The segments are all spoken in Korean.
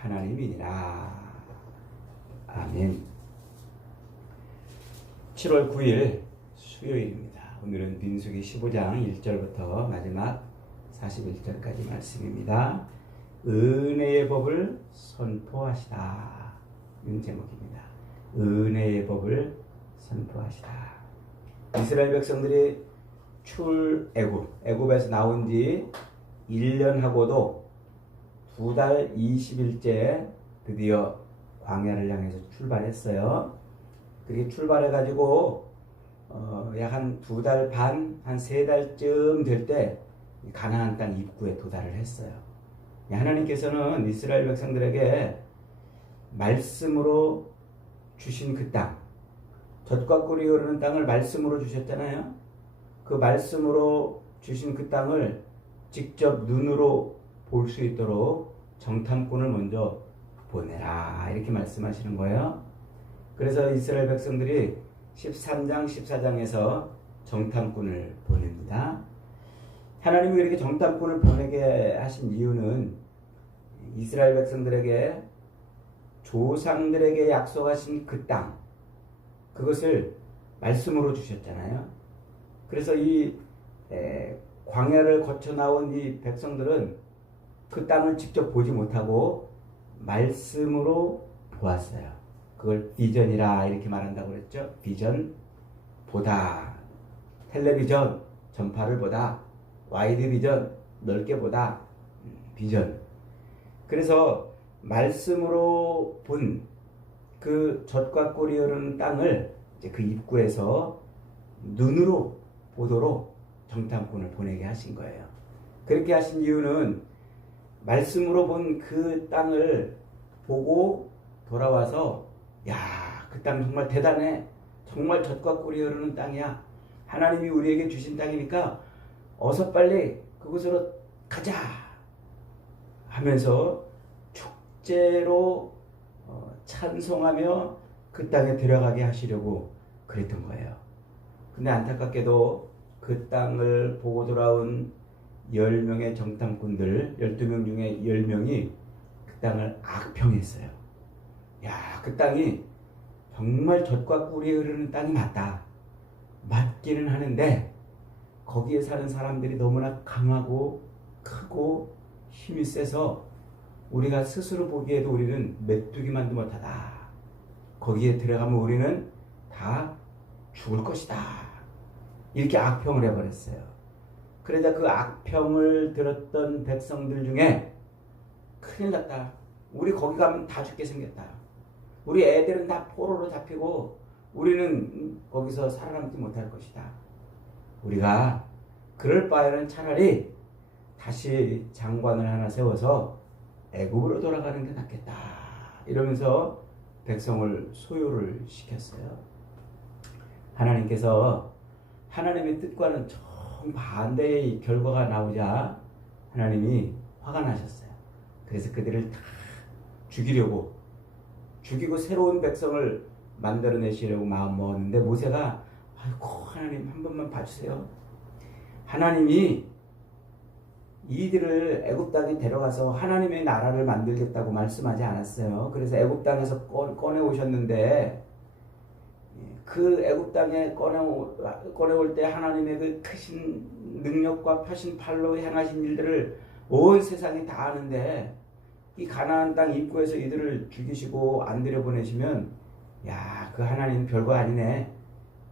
하나님이니라. 아멘. 7월 9일 수요일입니다. 오늘은 민수기 15장 1절부터 마지막 41절까지 말씀입니다. 은혜의 법을 선포하시다. 이런 제목입니다. 은혜의 법을 선포하시다. 이스라엘 백성들이 애굽에서 나온 지 1년하고도 2달 20일째 드디어 광야를 향해서 출발했어요. 그렇게 출발해가지고 약 한 2달 반, 한 3달쯤 될 때 가나안 땅 입구에 도달을 했어요. 하나님께서는 이스라엘 백성들에게 말씀으로 주신 그 땅, 젖과 꿀이 흐르는 땅을 말씀으로 주셨잖아요. 그 말씀으로 주신 그 땅을 직접 눈으로 볼 수 있도록 정탐꾼을 먼저 보내라, 이렇게 말씀하시는 거예요. 그래서 이스라엘 백성들이 13장, 14장에서 정탐꾼을 보냅니다. 하나님이 이렇게 정탐꾼을 보내게 하신 이유는 이스라엘 백성들에게 조상들에게 약속하신 그 땅, 그것을 말씀으로 주셨잖아요. 그래서 이 광야를 거쳐 나온 이 백성들은 그 땅을 직접 보지 못하고 말씀으로 보았어요. 그걸 비전이라 이렇게 말한다고 그랬죠. 비전, 보다. 텔레비전, 전파를 보다. 와이드 비전, 넓게 보다. 비전. 그래서 말씀으로 본 그 젖과 꿀이 흐르는 땅을 이제 그 입구에서 눈으로 보도록 정탐꾼을 보내게 하신 거예요. 그렇게 하신 이유는 말씀으로 본 그 땅을 보고 돌아와서, 야, 그 땅 정말 대단해. 정말 젖과 꿀이 흐르는 땅이야. 하나님이 우리에게 주신 땅이니까 어서 빨리 그곳으로 가자 하면서 축제로 찬송하며 그 땅에 들어가게 하시려고 그랬던 거예요. 근데 안타깝게도 그 땅을 보고 돌아온 10명의 정탐꾼들, 12명 중에 10명이 그 땅을 악평했어요. 야, 그 땅이 정말 젖과 꿀이 흐르는 땅이 맞다. 맞기는 하는데 거기에 사는 사람들이 너무나 강하고 크고 힘이 세서 우리가 스스로 보기에도 우리는 메뚜기만도 못하다. 거기에 들어가면 우리는 다 죽을 것이다. 이렇게 악평을 해버렸어요. 그러자 그 악평을 들었던 백성들 중에 큰일 났다. 우리 거기 가면 다 죽게 생겼다. 우리 애들은 다 포로로 잡히고 우리는 거기서 살아남지 못할 것이다. 우리가 그럴 바에는 차라리 다시 장관을 하나 세워서 애굽으로 돌아가는 게 낫겠다. 이러면서 백성을 소요를 시켰어요. 하나님께서 하나님의 뜻과는 정반대의 결과가 나오자 하나님이 화가 나셨어요. 그래서 그들을 다 죽이고 새로운 백성을 만들어내시려고 마음 먹었는데 모세가, 아이고 하나님 한 번만 봐주세요. 하나님이 이들을 애굽 땅에 데려가서 하나님의 나라를 만들겠다고 말씀하지 않았어요. 그래서 애굽 땅에서 꺼내 오셨는데 그 애굽 땅에 꺼내올 때 하나님의 그 크신 능력과 펴신 팔로 행하신 일들을 온 세상이 다 아는데 이 가나안 땅 입구에서 이들을 죽이시고 안 들여보내시면, 야, 그 하나님 별거 아니네.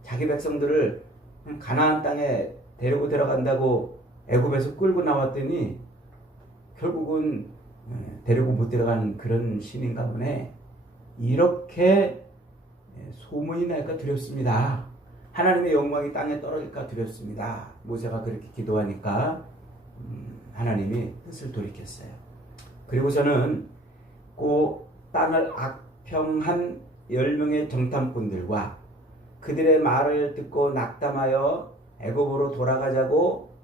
자기 백성들을 가나안 땅에 데리고 들어간다고 애굽에서 끌고 나왔더니 결국은 데리고 못 들어가는 그런 신인가 보네. 이렇게 소문이 날까 두렵습니다. 하나님의 영광이 땅에 떨어질까 두렵습니다. 모세가 그렇게 기도하니까 하나님이 뜻을 돌이켰어요. 그리고서는 그 땅을 악평한 10명의 정탐꾼들과 그들의 말을 듣고 낙담하여 애굽으로 돌아가자고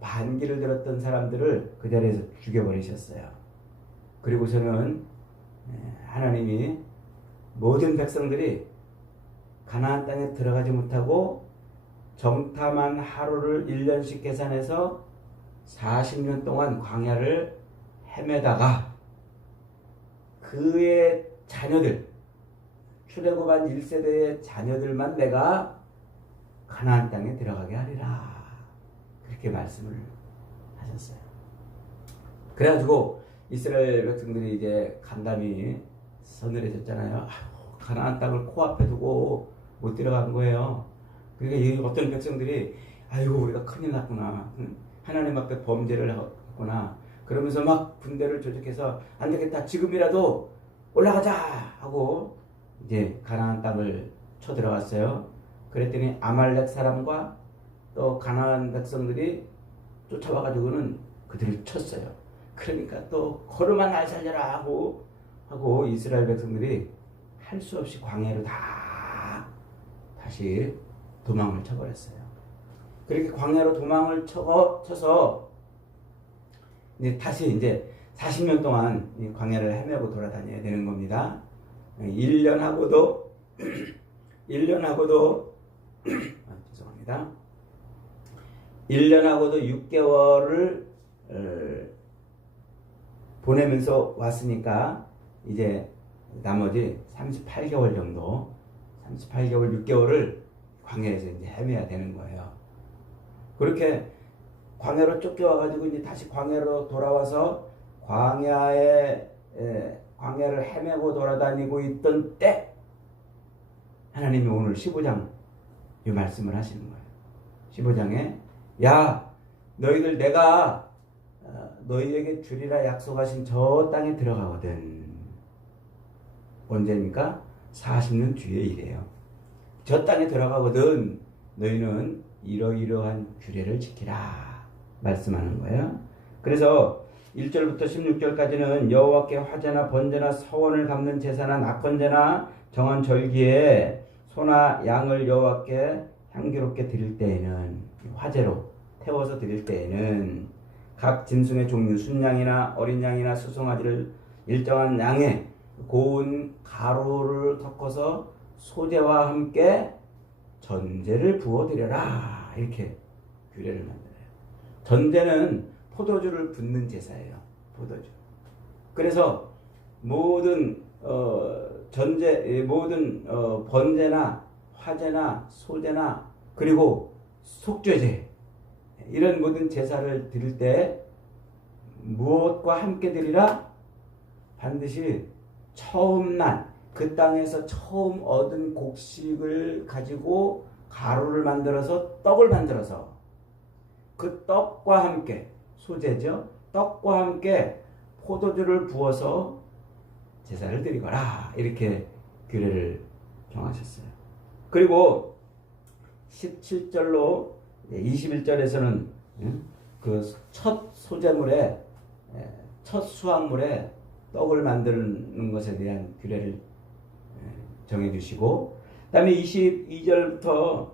반기를 들었던 사람들을 그 자리에서 죽여버리셨어요. 그리고서는 하나님이 모든 백성들이 가나안 땅에 들어가지 못하고 정탐한 하루를 1년씩 계산해서 40년 동안 광야를 헤매다가 그의 자녀들, 출애굽한 1세대의 자녀들만 내가 가나안 땅에 들어가게 하리라. 그렇게 말씀을 하셨어요. 그래가지고 이스라엘 백성들이 이제 간담이 서늘해졌잖아요. 가나안 땅을 코앞에 두고 못 들어간 거예요. 그러니까 이 어떤 백성들이 아이고 우리가 큰일 났구나. 하나님 앞에 범죄를 했구나. 그러면서 막 군대를 조직해서 안 되겠다. 지금이라도 올라가자 하고 이제 가나안 땅을 쳐들어갔어요. 그랬더니 아말렉 사람과 또 가나안 백성들이 쫓아와가지고는 그들을 쳤어요. 그러니까 또 걸음아 날 살려라 하고 이스라엘 백성들이 할 수 없이 광야로 다시 도망을 쳐버렸어요. 그렇게 광야로 도망을 쳐서 이제 다시 이제 40년 동안 이 광야를 헤매고 돌아다녀야 되는 겁니다. 1년하고도 죄송합니다. 1년하고도 6개월을 보내면서 왔으니까 이제 나머지 38개월 정도, 38개월, 6개월을 광야에서 이제 헤매야 되는 거예요. 그렇게 광야로 쫓겨와가지고 이제 다시 광야로 돌아와서 광야를 헤매고 돌아다니고 있던 때 하나님이 오늘 15장 이 말씀을 하시는 거예요. 15장에 야 너희들 내가 너희에게 주리라 약속하신 저 땅에 들어가거든. 언제입니까? 40년 뒤에 이래요. 저 땅에 들어가거든 너희는 이러이러한 규례를 지키라 말씀하는 거예요. 그래서 1절부터 16절까지는 여호와께 화제나 번제나 서원을 갚는 제사나 낙헌제나 정한 절기에 소나 양을 여호와께 향기롭게 드릴 때에는 화제로 태워서 드릴 때에는 각 짐승의 종류 순양이나 어린 양이나 수송아지를 일정한 양의 고운 가루를 섞어서 소제와 함께 전제를 부어드려라 이렇게 규례를 만들어요. 전제는 포도주를 붓는 제사예요. 포도주. 그래서 모든 번제나 화제나 소제나 그리고 속죄제 이런 모든 제사를 드릴 때 무엇과 함께 드리라? 반드시 처음 난 그 땅에서 처음 얻은 곡식을 가지고 가루를 만들어서 떡을 만들어서 그 떡과 함께 소제죠. 떡과 함께 포도주를 부어서 제사를 드리거라 이렇게 규례를 정하셨어요. 그리고 17절로 21절에서는 그 첫 소제물에 첫 수확물에 떡을 만드는 것에 대한 규례를 정해주시고 그 다음에 22절부터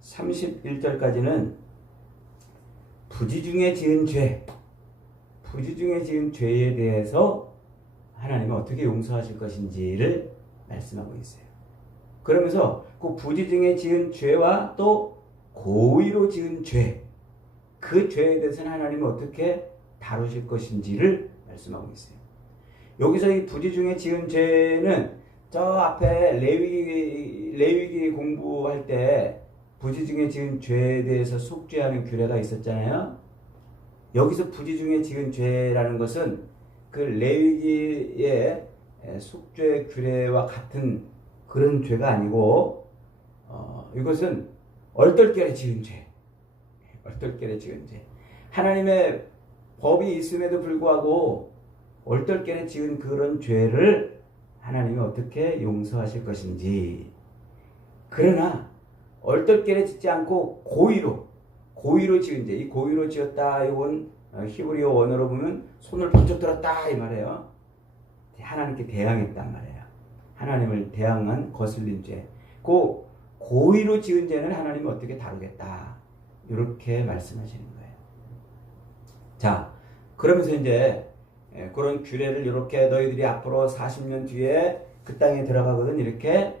31절까지는 부지 중에 지은 죄에 대해서 하나님은 어떻게 용서하실 것인지를 말씀하고 있어요. 그러면서 그 부지 중에 지은 죄와 또 고의로 지은 죄, 그 죄에 대해서는 하나님은 어떻게 다루실 것인지를 말씀하고 있어요. 여기서 이 부지 중에 지은 죄는 저 앞에 레위기 공부할 때 부지 중에 지은 죄에 대해서 속죄하는 규례가 있었잖아요. 여기서 부지 중에 지은 죄라는 것은 그 레위기의 속죄 규례와 같은 그런 죄가 아니고 이것은 얼떨결에 지은 죄. 얼떨결에 지은 죄. 하나님의 법이 있음에도 불구하고 얼떨결에 지은 그런 죄를 하나님이 어떻게 용서하실 것인지. 그러나 얼떨결에 짓지 않고 고의로 지은 죄. 이 고의로 지었다. 이건 히브리어 원어로 보면 손을 번쩍 들었다 이 말이에요. 하나님께 대항했단 말이에요. 하나님을 대항한 거슬린 죄. 그 고의로 지은 죄는 하나님이 어떻게 다루겠다. 이렇게 말씀하시는 거예요. 자, 그러면서 이제 그런 규례를 이렇게 너희들이 앞으로 40년 뒤에 그 땅에 들어가거든 이렇게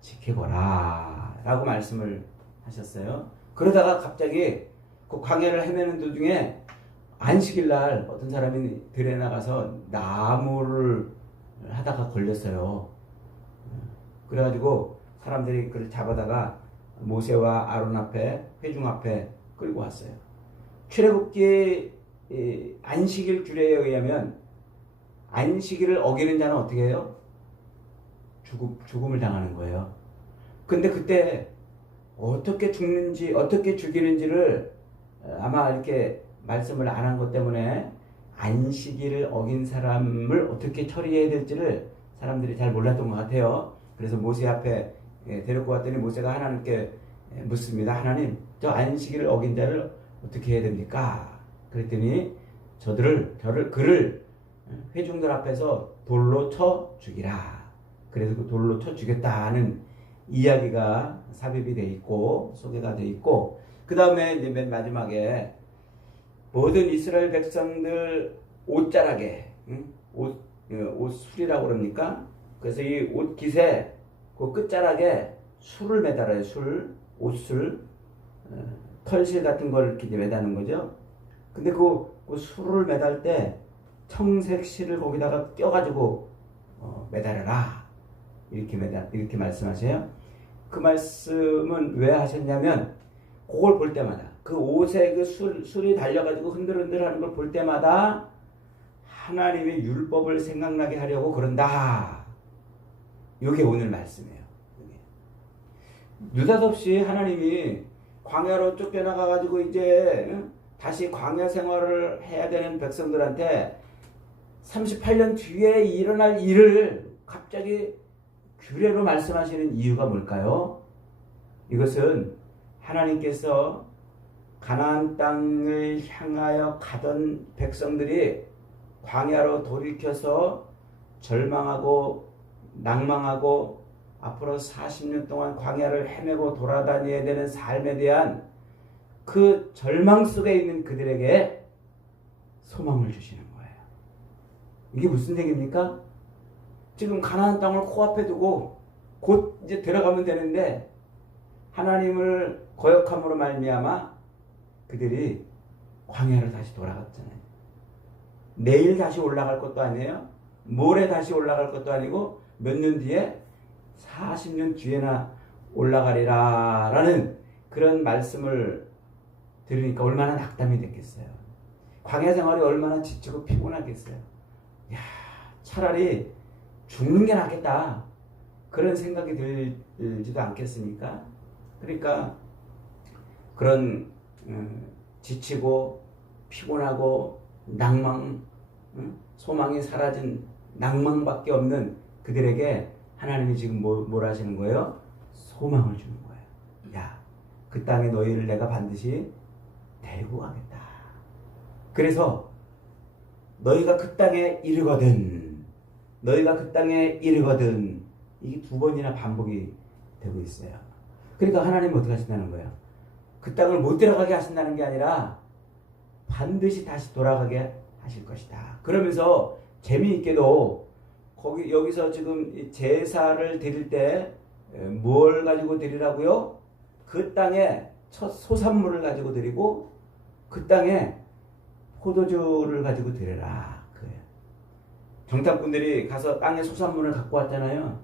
지켜보라 라고 말씀을 하셨어요. 그러다가 갑자기 그 광야를 헤매는 도중에 안식일 날 어떤 사람이 들에 나가서 나무를 하다가 걸렸어요. 그래가지고 사람들이 그를 잡아다가 모세와 아론 앞에, 회중 앞에 끌고 왔어요. 출애굽기의 안식일 규례에 의하면 안식일을 어기는 자는 어떻게 해요? 죽음을 당하는 거예요. 근데 그때 어떻게 죽는지, 어떻게 죽이는지를 아마 이렇게 말씀을 안 한 것 때문에 안식일을 어긴 사람을 어떻게 처리해야 될지를 사람들이 잘 몰랐던 것 같아요. 그래서 모세 앞에 데리고 왔더니 모세가 하나님께 묻습니다. 하나님, 저 안식일을 어긴 자를 어떻게 해야 됩니까? 그랬더니 그를 회중들 앞에서 돌로 쳐 죽이라. 그래서 그 돌로 쳐 죽였다는 이야기가 삽입이 돼 있고 소개가 돼 있고, 그 다음에 이제 맨 마지막에 모든 이스라엘 백성들 옷자락에 옷술이라고 그럽니까? 그래서 이 옷깃에 그 끝자락에 술을 매달아요. 옷술, 털실 같은 걸 이렇게 매다는 거죠. 근데 그 술을 매달 때 청색 실을 거기다가 껴가지고 매달아라. 이렇게 말씀하세요. 그 말씀은 왜 하셨냐면, 그걸 볼 때마다, 그 옷에 그 술이 달려가지고 흔들흔들 하는 걸 볼 때마다 하나님의 율법을 생각나게 하려고 그런다. 이게 오늘 말씀이에요. 느닷없이 하나님이 광야로 쫓겨나가가지고 이제 다시 광야 생활을 해야 되는 백성들한테 38년 뒤에 일어날 일을 갑자기 규례로 말씀하시는 이유가 뭘까요? 이것은 하나님께서 가나안 땅을 향하여 가던 백성들이 광야로 돌이켜서 절망하고 낭망하고 앞으로 40년 동안 광야를 헤매고 돌아다녀야 되는 삶에 대한 그 절망 속에 있는 그들에게 소망을 주시는 거예요. 이게 무슨 얘기입니까? 지금 가나안 땅을 코앞에 두고 곧 이제 들어가면 되는데 하나님을 거역함으로 말미암아 그들이 광야로 다시 돌아갔잖아요. 내일 다시 올라갈 것도 아니에요. 모레 다시 올라갈 것도 아니고 몇 년 뒤에 40년 뒤에나 올라가리라 라는 그런 말씀을 들으니까 얼마나 낙담이 됐겠어요. 광야 생활이 얼마나 지치고 피곤하겠어요. 야, 차라리 죽는 게 낫겠다. 그런 생각이 들지도 않겠습니까? 그러니까 그런 지치고 피곤하고 낭망, 소망이 사라진 낭망밖에 없는 그들에게 하나님이 지금 뭘 하시는 거예요? 소망을 주는 거예요. 야, 그 땅에 너희를 내가 반드시 데리고 가겠다. 그래서 너희가 그 땅에 이르거든, 이게 2번이나 반복이 되고 있어요. 그러니까 하나님은 어떻게 하신다는 거예요? 그 땅을 못 들어가게 하신다는 게 아니라 반드시 다시 돌아가게 하실 것이다. 그러면서 재미있게도 여기서 지금 제사를 드릴 때 뭘 가지고 드리라고요? 그 땅에 첫 소산물을 가지고 드리고 그 땅에 포도주를 가지고 드려라. 그래요. 정탐꾼들이 가서 땅에 소산물을 갖고 왔잖아요.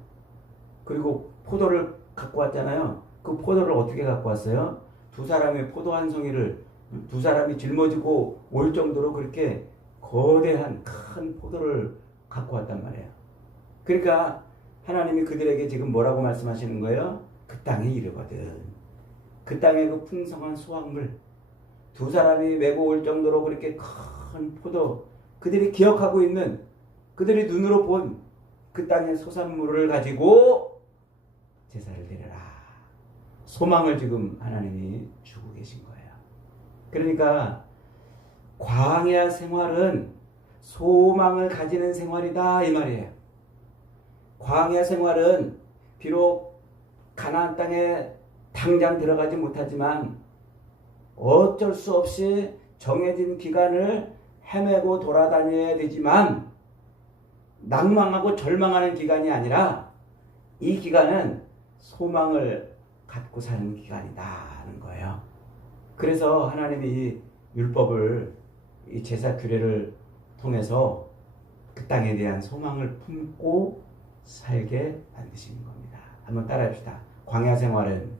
그리고 포도를 갖고 왔잖아요. 그 포도를 어떻게 갖고 왔어요? 두 사람의 포도 한 송이를 두 사람이 짊어지고 올 정도로 그렇게 거대한 큰 포도를 갖고 왔단 말이에요. 그러니까 하나님이 그들에게 지금 뭐라고 말씀하시는 거예요? 그 땅에 이르거든. 그 땅에 그 풍성한 수확물, 두 사람이 메고 올 정도로 그렇게 큰 포도, 그들이 기억하고 있는, 그들이 눈으로 본 그 땅의 소산물을 가지고 제사를 드려라. 소망을 지금 하나님이 주고 계신 거예요. 그러니까 광야 생활은 소망을 가지는 생활이다 이 말이에요. 광야 생활은 비록 가나안 땅에 당장 들어가지 못하지만 어쩔 수 없이 정해진 기간을 헤매고 돌아다녀야 되지만 낭망하고 절망하는 기간이 아니라 이 기간은 소망을 갖고 사는 기간이다는 거예요. 그래서 하나님이 이 율법을, 이 제사 규례를 통해서 그 땅에 대한 소망을 품고 살게 만드시는 겁니다. 한번 따라합시다. 광야 생활은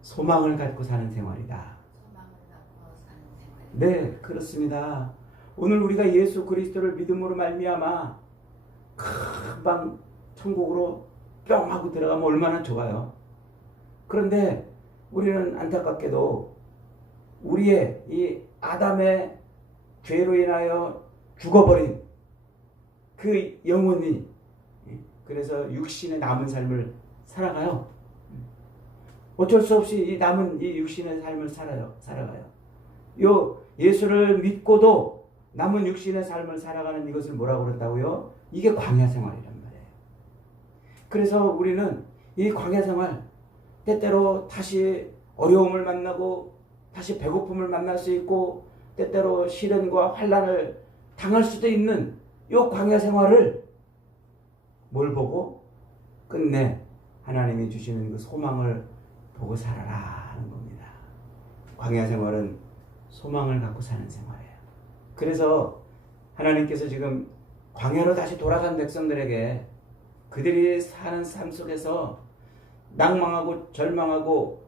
소망을 갖고 사는 생활이다. 네, 그렇습니다. 오늘 우리가 예수 그리스도를 믿음으로 말미암아 금방 천국으로 뿅 하고 들어가면 얼마나 좋아요. 그런데 우리는 안타깝게도 우리의 이 아담의 죄로 인하여 죽어버린 그 영혼이 그래서 육신의 남은 삶을 살아가요. 어쩔 수 없이 이 남은 이 육신의 삶을 살아가요. 요 예수를 믿고도 남은 육신의 삶을 살아가는 이것을 뭐라고 그런다고요? 이게 광야 생활이란 말이에요. 그래서 우리는 이 광야 생활 때때로 다시 어려움을 만나고 다시 배고픔을 만날 수 있고 때때로 시련과 환난을 당할 수도 있는 이 광야 생활을 뭘 보고 끝내 하나님이 주시는 그 소망을 보고 살아라 하는 겁니다. 광야 생활은 소망을 갖고 사는 생활이에요. 그래서 하나님께서 지금 광야로 다시 돌아간 백성들에게 그들이 사는 삶 속에서 낭망하고 절망하고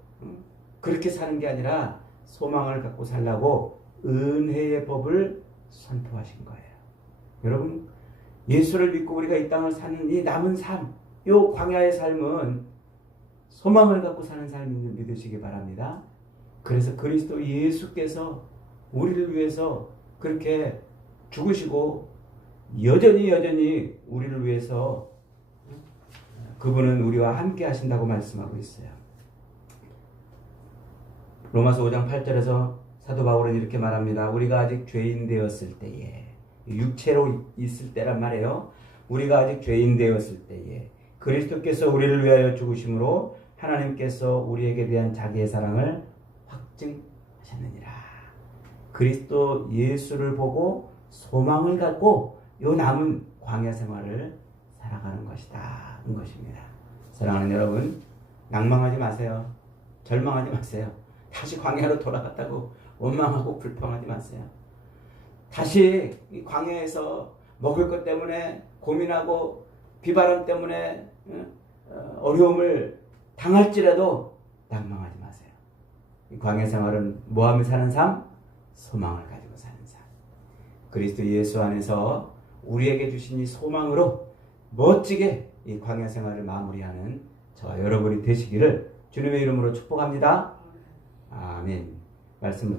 그렇게 사는 게 아니라 소망을 갖고 살라고 은혜의 법을 선포하신 거예요. 여러분, 예수를 믿고 우리가 이 땅을 사는 이 남은 삶, 이 광야의 삶은 소망을 갖고 사는 삶인 줄 믿으시기 바랍니다. 그래서 그리스도 예수께서 우리를 위해서 그렇게 죽으시고 여전히 우리를 위해서 그분은 우리와 함께 하신다고 말씀하고 있어요. 로마서 5장 8절에서 사도 바울은 이렇게 말합니다. 우리가 아직 죄인 되었을 때에, 육체로 있을 때란 말이에요. 우리가 아직 죄인 되었을 때에 그리스도께서 우리를 위하여 죽으심으로 하나님께서 우리에게 대한 자기의 사랑을 확증하셨느니라. 그리스도 예수를 보고 소망을 갖고 요 남은 광야 생활을 살아가는 것이다. 인 것입니다. 사랑하는 여러분, 낭망하지 마세요. 절망하지 마세요. 다시 광야로 돌아갔다고 원망하고 불평하지 마세요. 다시 이 광야에서 먹을 것 때문에 고민하고 비바람 때문에 어려움을 당할지라도 낭망하지 마세요. 이 광야 생활은 뭐하며 사는 삶? 소망을 가지고 사는 삶. 그리스도 예수 안에서 우리에게 주신 이 소망으로 멋지게 이 광야 생활을 마무리하는 저와 여러분이 되시기를 주님의 이름으로 축복합니다. 아멘. 말씀부터